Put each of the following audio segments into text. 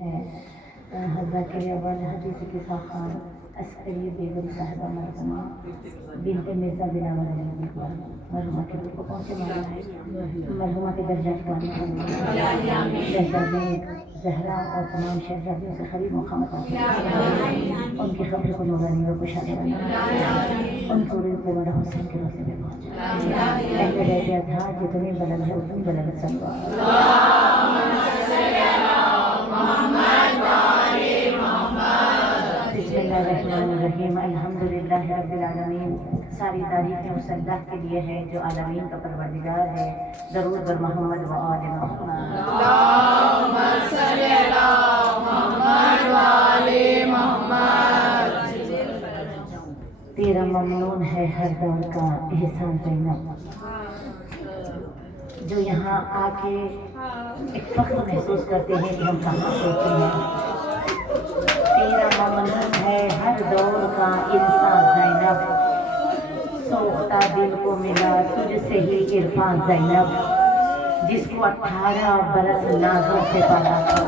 حضرت اول حدیث کسا خان عسکری بیگم صاحبہ مرحومہ بنت مرزا بلاول مرحومہ کے روح کو پہنچے مرحومہ کے درجات کا شہزادے زہرا اور تمام شہزادیوں سے قریب مقامت ان کی قبر کو نورانی اور کشادہ ان کو روح کو بڑا حسین کے روزے میں پہنچا پہلے رہتے تھا جتنی بلند ہے اتنی بلند سلوات الرحمن الرحیم الحمدللہ رب العالمین. ساری تعریفیں اس اللہ کے لیے ہے جو عالمین کا پروردگار ہے. درود بر محمد و آل محمد. اللہم صلی علی محمد و آل محمد. تیرا ممنون ہے ہر دور کا احسان زینب جو یہاں آ کے ایک فخر محسوس کرتے ہیں کہ ہم کہاں ہوتے ہیں. تیرا ممنون ہے ہر دور کا انسان زینب سوختہ دل کو ملا تجھ سے ہی عرفان زینب جس کو 18 برس نازوں سے پالا تھا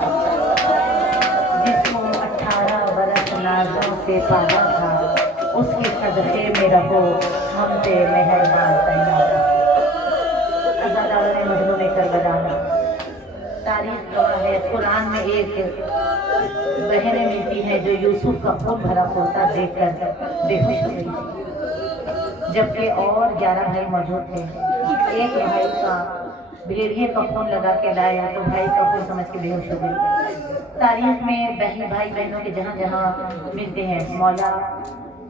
جس کو 18 برس نازوں سے پالا تھا اس کے صدقے میں رہو ہم پہ مہربان زینب. عزاداروں مجنون کربلا تاریخ گواہ ہے. قرآن میں ایک بہنیں ملتی ہیں جو یوسف کا خون بھرا کرتا دیکھ کر بے ہوش ہو گئی تھی جبکہ اور 11 بھائی موجود تھے. ایک بھائی کا بلیریے کا خون لگا کے لایا تو بھائی کا خون سمجھ کے بے ہوش ہو گئی. تاریخ میں بھائی بہنوں کے جہاں جہاں ملتے ہیں مولا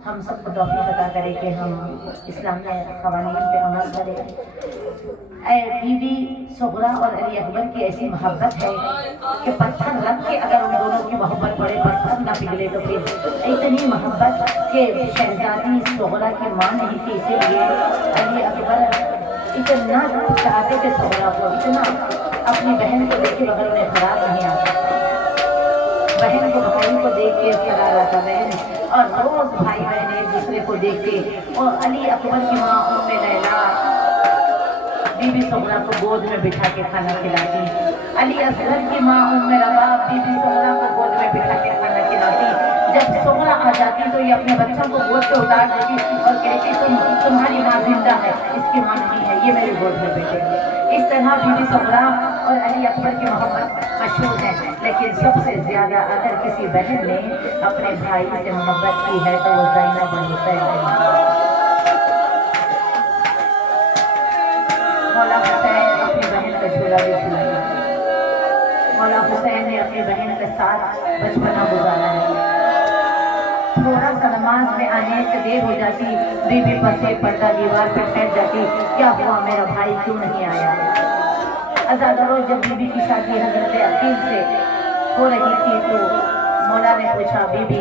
ہم سب کو توفیق عطا کرے کہ ہم اسلام کے قوانین پہ عمل کریں. اے بی بی صغرا اور علی اکبر کی ایسی محبت ہے کہ پتھر رکھ کے اگر ان دونوں کی محبت پڑے پتھر نہ پگھلے تو پھر اتنی محبت کہ شہزادی صغرا کی ماں نہیں تھی اسی لیے علی اکبر اتنا چاہتے تھے صغرا کو اتنا اپنی بہن کو دیکھ کے بغیر انہیں قرار نہیں آتا. بہن کو بھائی کو دیکھ کے قرار آتا بہن اور روز بھائی بہن ایک دوسرے کو دیکھتے. اور علی اکبر کی ماں ام لیلا بی بی صغرا کو گود میں بٹھا کے کھانا کھلاتی. علی اصغر کی ماں ام رباب بی بی صغرا کو گود میں بٹھا کے کھانا کھلاتی. جب صغرا آ جاتی تو یہ اپنے بچوں کو گود سے اتار دیتی اور کہتی تمہاری ماں زندہ ہے اس کی ماں نہیں ہے یہ میری گود میں بیٹھے گی. اس طرح بی بی صغرا اور علی اکبر کی محبت مشہور ہے. لیکن سب سے زیادہ اگر کسی بہن نے اپنے بھائی سے محبت کی ہے تو وہ زینب بن حسین ہے. مولا حسین اپنی بہن کا جھولا بھی جھولا. مولا حسین نے اپنی بہن کے ساتھ بچپنا گزارا ہے. تھوڑا سا نماز میں آنے سے دیر ہو جاتی بی بی پسے پردہ دیوار پہ ٹھہر جاتی کیا ہوا میرا بھائی کیوں نہیں آیا. عزادارو جب بی بی کی شادی حضرت عقیل سے ہو رہی تھی تو مولا نے پوچھا بی بی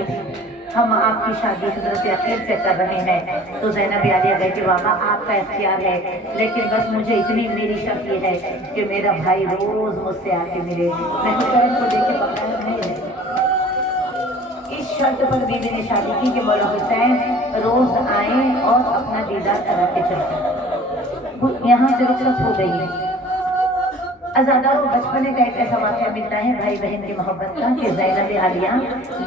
ہم آپ کی شادی حضرت عقیل سے کر رہے ہیں. تو زینب عالیہ گئی کہ بابا آپ کا اختیار ہے لیکن بس مجھے اتنی میری شرط یہ ہے کہ میرا بھائی روز مجھ سے آ کے ملے. میں حسین کو دیکھ کے بغیر نہیں رہتی. اس شرط پر بی بی نے شادی کی کہ مولا حسین روز آئیں اور اپنا دیدار کرا کے چلتے. یہاں سے رخصت ہو گئی. عزادارو بچپنے کا ایک ایسا واقعہ ملتا ہے بھائی بہن کی محبت کا کہ زینب عالیہ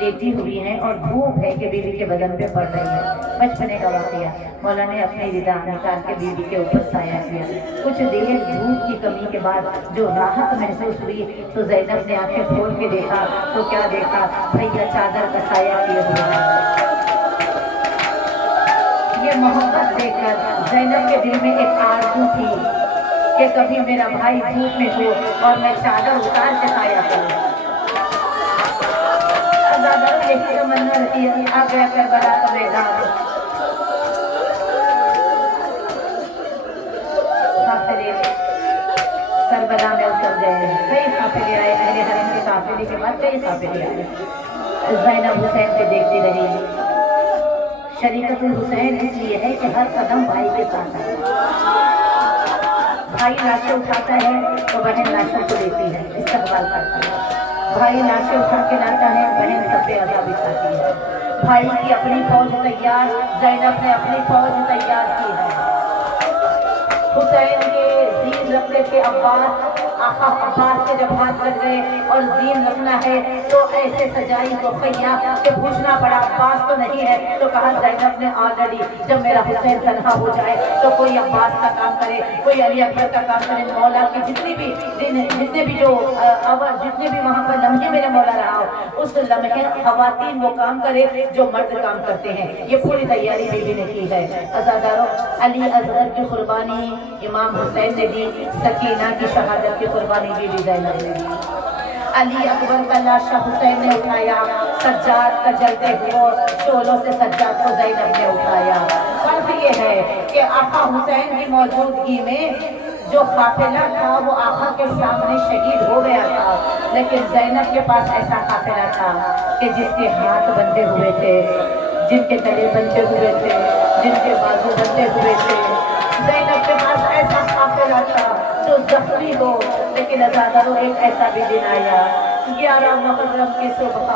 لیٹی ہوئی ہیں اور دھوپ ہے کہ بیوی کے بدن پہ پڑ رہی ہے. بچپنے کا واقعہ. مولا نے اپنی ردا نکال کے بیوی کے اوپر سایہ کیا. کچھ دیر دھوپ کی کمی کے بعد جو راحت محسوس ہوئی تو زینب نے آنکھیں کھول کے دیکھا تو کیا دیکھا بھیا چادر کا سایہ کیے ہوئے ہیں. یہ محبت دیکھ کر زینب کے دل میں ایک آرزو تھی کہ کبھی میرا بھائی دھوپ میں ہو اور میں چادر اتار کے سایہ کروں. عزادارو یہی تمنا رہتی ہے. آ گیا کربلا کا میدان. قافلے کربلا میں اتر گئے. کئی قافلے آئے. اہل حرم کے قافلے کے بعد کئی قافلے آئے. زینب حسین کو دیکھتی رہی. شریکت الحسین اس لیے ہے کہ ہر قدم بھائی کے ساتھ ہے. بھائی لاشیں اٹھاتا ہے تو بہن لاشوں کو دیتی ہے استقبال کرتا ہے. بھائی لاشیں اٹھا کے لاتا ہے بہن سب پہ عذاب اٹھاتی ہے. بھائی کی اپنی فوج تیار زینب نے اپنی فوج تیار کی ہے. حسین کے زیر رکھنے کے عباس आका अब्बास के जब हाथ लग गए और दीन रखना है तो ऐसे सजाई रुकैया कि पूछना पड़ा अब्बास तो नहीं है, तो कहा ज़ैनब ने ऑलरेडी जब मेरा हुसैन तन्हा हो जाए तो कोई अब्बास का काम करे, कोई अली अकबर का काम करे। मौला की जितने भी दिन, जितने भी जो जितने भी वहाँ पर लम्हे मेरा मौला रहा हो, उस लम्हे खवातीन वो काम करे जो मर्द काम करते हैं। ये पूरी तैयारी बीबी ने की है। अज़ादारों, अली असगर की कुर्बानी इमाम हुसैन ने दी, सकीना की शहादत की कुर्बानी बीबी ज़ैनब ने दी। अली अकबर का लाशा हुसैन ने उठाया, सज्जाद का जलते हुए शोलों से सज्जाद को ज़ैनब ने उठाया। फर्क ये है कि आका हुसैन की मौजूदगी में जो काफिला था वो आका के सामने शहीद हो गया था, लेकिन ज़ैनब के पास ऐसा काफिला था कि जिसके हाथ बंधे हुए थे, जिनके गले बंधे हुए थे, जिनके बाजू बंधे हुए थे। ज़ैनब के पास ऐसा काफिला था जो जख्मी हो, लेकिन अज़ादारों एक ऐसा भी दिन आया 11 मुहर्रम की सुबह,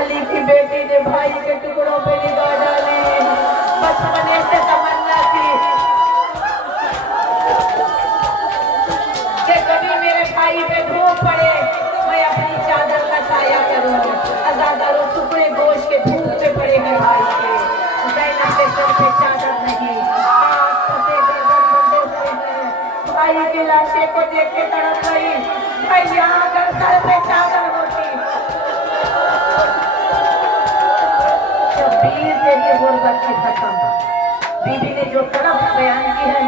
अली की बेटी ने भाई के टुकड़ों पे निगाह डाली। बचपने से तमन्ना थी कि कभी मेरे भाई पे धूप पड़े मैं अपनी चादर का साया करूं। अज़ादारों, टुकड़े गोश्त के धूप पे पड़े हैं भाई के, ज़ैनब के सर पे चादर नहीं, हाथ फंसे गर्दन बंधे हुए हैं। भाई की लाशे को देख के तड़प गई, भैया अगर सर पे चादर होती। शब्बीर तेरी गुर्बत की खत्म। बीबी ने जो तड़प बयान की है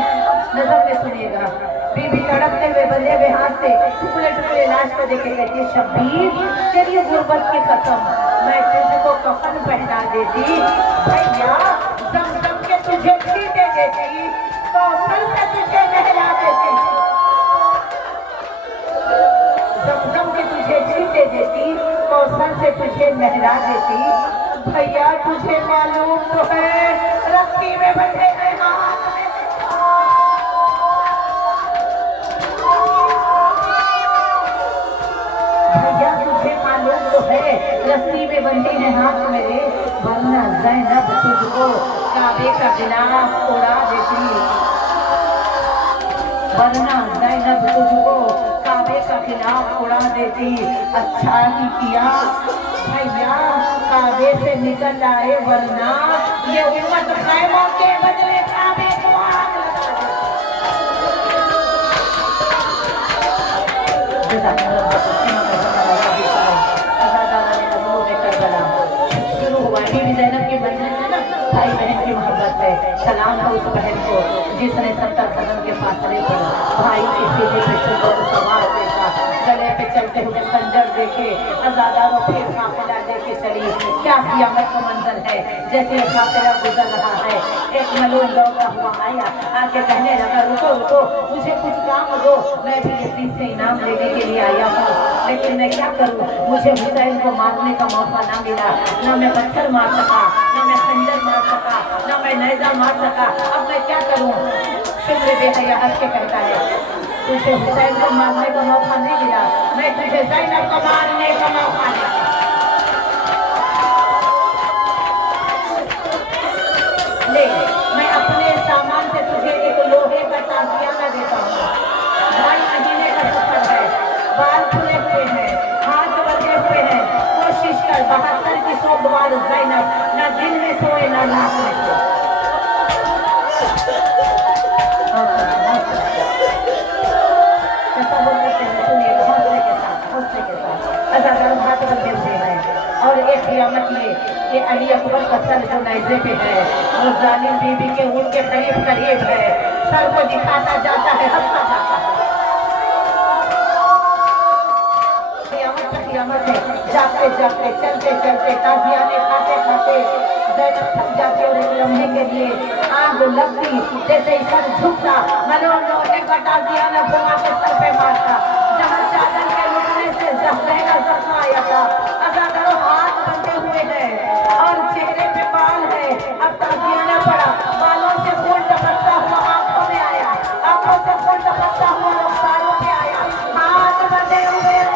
नजर में सुनिएगा। बीबी तड़पते हुए बंधे हुए हाथ से टुकड़े टुकड़े लाश को देखे कहती है, शब्बीर तेरी गुर्बत की खत्म, मैं तुझको कफन पहना देती, भैया ज़मज़म के तुझे छींटे देती, कौसर से तुझे नहला देती, ज़मज़म के तुझे छींटे देती, कौसर से तुझे नहला देती। भैया तुझे मालूम तो है रस्सी में बंधे हैं हाथ में, भैया तुझे मालूम तो है रस्सी में बंधे हैं हाथ मेरे, वरना ज़ैनब तुझको काबे का गिलाफ उड़ा देती, वरना ज़ैनब तुझको काबे का खिलाफ उड़ा देती। अच्छा ही किया भैया काबे से निकल आए, वरना ये उम्मत खैमों के बदले काबे को आग शुरू हुआ। बीबी ज़ैनब के बचने से ना भाई बहन की मोहब्बत है। सलाम हो उस बहन को जिसने 70 कदम के फासले पर भाई के सीधे पे शुगर सवार देखा, गले पे चलते हुए खंजर देखे, अज़ादारों फिर काफिला लेके चली। क्या क़यामत का मंजर है, जैसे काफिला गुजर रहा है, एक मलूम दौड़ता हुआ आया, आके कहने लगा रुको रुको मुझे कुछ काम दो, मैं भी यजीद से इनाम लेने के लिए आया हूँ, लेकिन मैं क्या करूँ, मुझे हुसैन को मारने का मौका ना मिला, ना मैं पत्थर मार सका, ना मैं खंजर मार सका, ना मैं नेज़ा मार सका, अब मैं क्या करूँ। शुक्र बेहया हंस के कहता है तुझे हुसैन को मारने का मौका नहीं मिला, मैं तुझे ज़ैनब को मारने का मौका दूंगा। ले मैं अपने सामान से तुझे एक लोहे का ताज़ियाना देता हूँ। 2.5 महीने का सफर है, बाल खुले हुए हैं, हाथ बंधे हुए हैं, कोशिश कर 72 की 100 बार ज़ैनब ना दिन में सोए ना रात में सोए। और एक क़यामत में कि अली अकबर का सर जो नेज़े पे है वो जालिम बीबी के ऊँट के करीब करीब है, सर को दिखाता जाता है, हंसता जाता है। क़यामत है, जाते जाते चलते चलते ताज़ियाने खाते खाते ज़ैनब थक जाती और एक लम्हे के लिए आग लगती, जैसे ही सर झुकता मलूम लोहे का ताज़ियाना घुमा के सर पे मारता, जहाँ चादर के लुटने से ज़हरा जख्म आया था। अज़ादारों हाथ बंधे हुए हैं और चेहरे पे बाल है, अब ताज़ियाना पड़ा, बालों से खून टपकता हुआ आंखों में आया, आंखों से खून टपकता हुआ रुखसारों में आया, हाथ बंधे हुए हैं,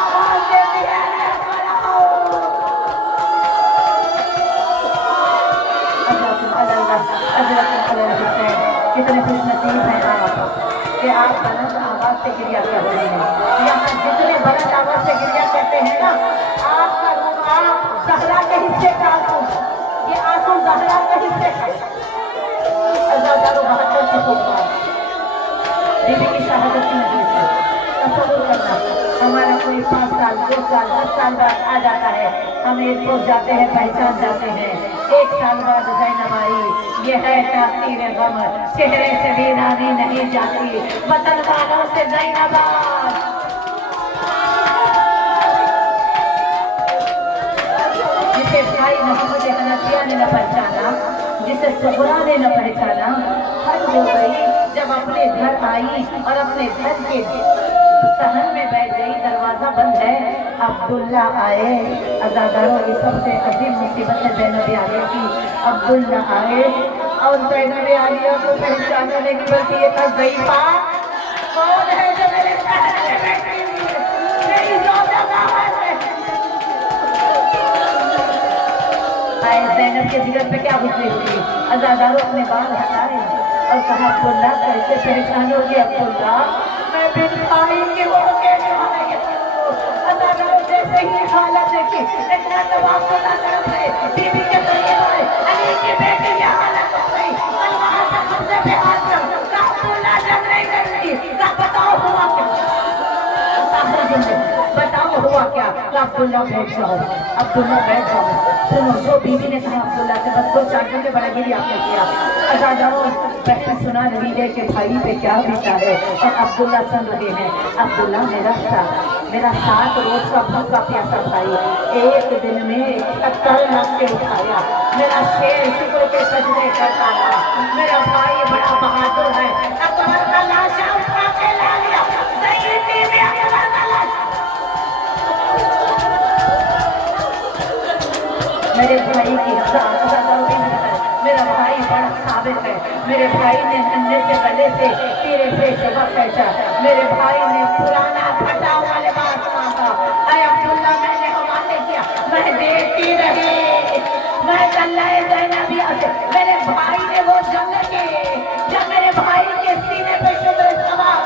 आवाज़ देती है कितने खुश नसीब हैं आप कि आप बुलंद आवाज़ आवाज से गिरिया करते हैं। यहाँ जितने बुलंद आवाज से गिरिया करते हैं ना, आपका रूप आप ज़हरा के हिस्से का आंसू, ये आंसू ज़हरा के हिस्से का है। हज़ारों बहत्तर के फुकरार बीबी की शहादत की नजर से तसव्वुर करना, हमारा कोई 5 साल 2 साल 10 साल बाद आ जाता है, हम एयरपोर्ट जाते हैं, पहचान जाते हैं। 1 साल बाद ज़ैनब आई, ये है तासीर गम, चेहरे से वीरानी नहीं जाती, वतन वालों से ज़ैनब जिसे भाई मोहम्मद हनफिया ने न पहचाना, जिसे सुहरा ने न पहचाना, हद हो गई जब अपने घर आई और अपने घर के सहन में बैठ गई, दरवाजा बंद है, अब्दुल्ला आए। अज़ादारों, ये सबसे अजीम मुसीबत है ज़ैनब आलिया की। अब्दुल्ला आए और ज़ैनब आलिया को पहचानने की बल्कि ये था ज़ईफ़ा कौन है जो मेरे सहन में बैठी हुई है, मेरी ज़ौजादार है। ज़ैनब के जिगर पे क्या गुजरी हुई। अज़ादारों अपने बाल हटाए और कहा अब्दुल्ला कैसे पहचानोगे अब्दुल्ला, मैं बिन भाई के वो के अज़ादारों जैसे ही हालत देखी इतना जवाब बोला तरफ है बीबी के करीब आए, अली की बेटी ये हालत हो गई, तलवार से हमसे पे हाथ रख, अब्दुल्ला जब नहीं कर रही, बताओ हुआ क्या, बताओ हुआ क्या। अब्दुल्ला बैठ जाओ, अब्दुल्ला बैठ जाओ। सुनो, जो बीवी ने कहा अब्दुल्ला से बस 2-4 घंटे बड़ागिरी आपने किया। अज़ादारों बहन सुना रही है कि भाई पे क्या बीता है और अब्दुल्ला सुन रहे हैं। अब्दुल्ला मेरा 7 रोज का भूखा प्यासा भाई 1 दिन में 71 लाख के उठाया, मेरा शेर शुक्र के सजदे करता रहा, मेरा भाई बड़ा बहादुर है, अकबर का लाशा उठा के ला लिया, सैयदी में अकबर का लाश। मेरे भाई की मेरा भाई बड़ा साबित है, मेरे भाई ने नन्हे से गले से तेरे से शबक पहचा, मेरे भाई ने पुराना फटा हुआ लिबास मांगा, अरे अब्दुल्ला मैंने हवाले किया, मैं देखती रही, मैं कल्लाए ज़ैनबिया से, मेरे भाई ने वो जंग के जब मेरे भाई के सीने पे शुक्र सवार।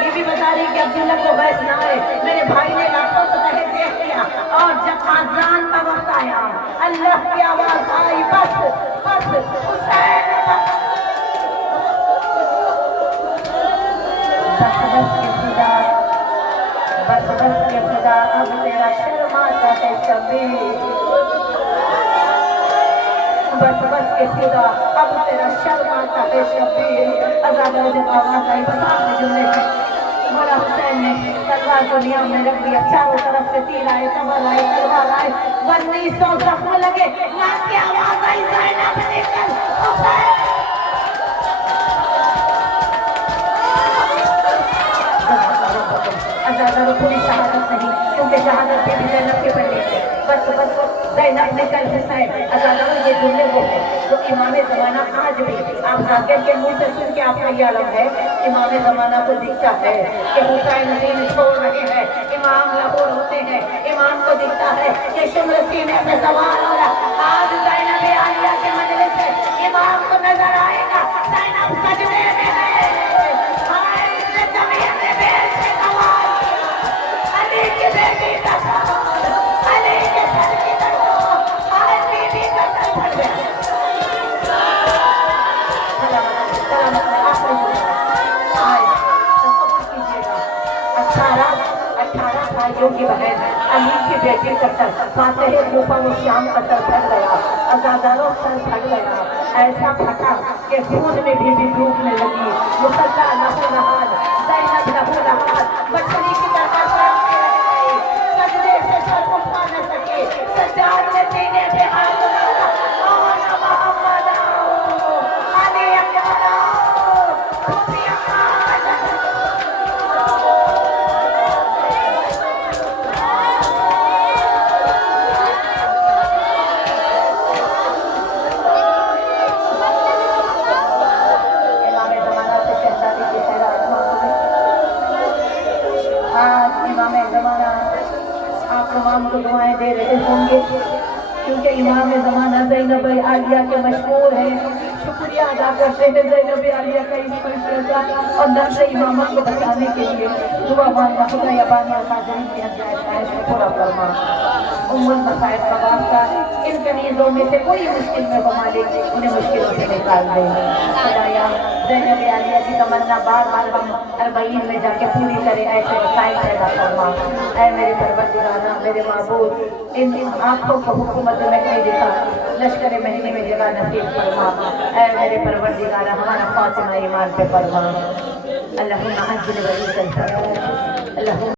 बीबी बता रही कि अब्दुल्ला को बस ना आए, मेरे भाई ने लाखों सतह देख लिया और जब आज़ान का वक्त आया, अल्लाह की आवाज आई, बस बस हुसैन बस के खुदा अब तेरा शर्माता है शबीर, बस के खुदा अब तेरा शर्माता है शबीर। अज़ादारों जब आवाज आई बस आपने जुमले में मौला हुसैन ने तलवार को नियम में रख दिया, चारों तरफ से तीर आए, कमर आए, तलवार आए, 1900 जख्म लगे, मां की आवाज आई, ज़ैनब निकल, हुसैन। अज़ादारों पूरी शहादत नहीं, क्योंकि शहादत भी ज़ैनब के बल्ले है, बस ज़ैनब निकल हुसैन। अज़ादारों ये जुमले वो है तो इमाम ज़माना आज भी आप जाकर के मुंह से सुन के आपका ये आलम है, इमाम ज़माना को दिखता है कि हुसैन दीन छोड़ रहे हैं, इमाम लाहौर होते हैं, इमाम को दिखता है कि शुम्र सीने में सवार हो रहा। आज ज़ैनब आलिया के मजलिस से इमाम को नजर आएगा, ज़ैनब सजदे में है, जमीन में बेल से सवार, अली की बेटी का सवार, अली के सर की तरफ आज बीबी का सर फट गया। 18 भाइयों की बहन अली की बेटी का सर फातेह कूफा में शाम का सर फट गया, अज़ादारों सर फट गया, ऐसा फटा कि दूध में भी डूबने लगी। मुसल्ला लहू लहाद, ज़ैनब लहू लहाद, बछड़ी की तरह सजदे से सर उठा न सके, सज्जाद ने सीने पे हाथ डाला, मोहम्मद अली अकबर तमाम को दुआएं दे रहे होंगे। کیونکہ امام زمانہ زینب عالیہ کے مشہور ہیں. شکریہ ادا کرتے ہیں زینب عالیہ کا اس فیصلہ اور نقش امامت کو بچانے کے لیے دعا مانگا. خدا یبانی قادری کی خواہش کو پورا فرما. المسائل کا واسطہ ان کنیزوں میں سے کوئی مشکل میں ہو مالک انہیں مشکلوں سے نکال دے. خدایا زینب عالیہ کی تمنا بار بار ہم 40 میں جا کے پوری کرے. ایسے وسائل پیدا فرما. اے میرے پروردگارا میرے معبود ان آنکھوں کو حکومت میں نہیں دکھا لشکر مہینے میں جگہ نصیب فرما. اے میرے پروردگارا ہمارا خاتمہ ایمان پہ فرما. اللہم عجل ولی الفرج. اللہم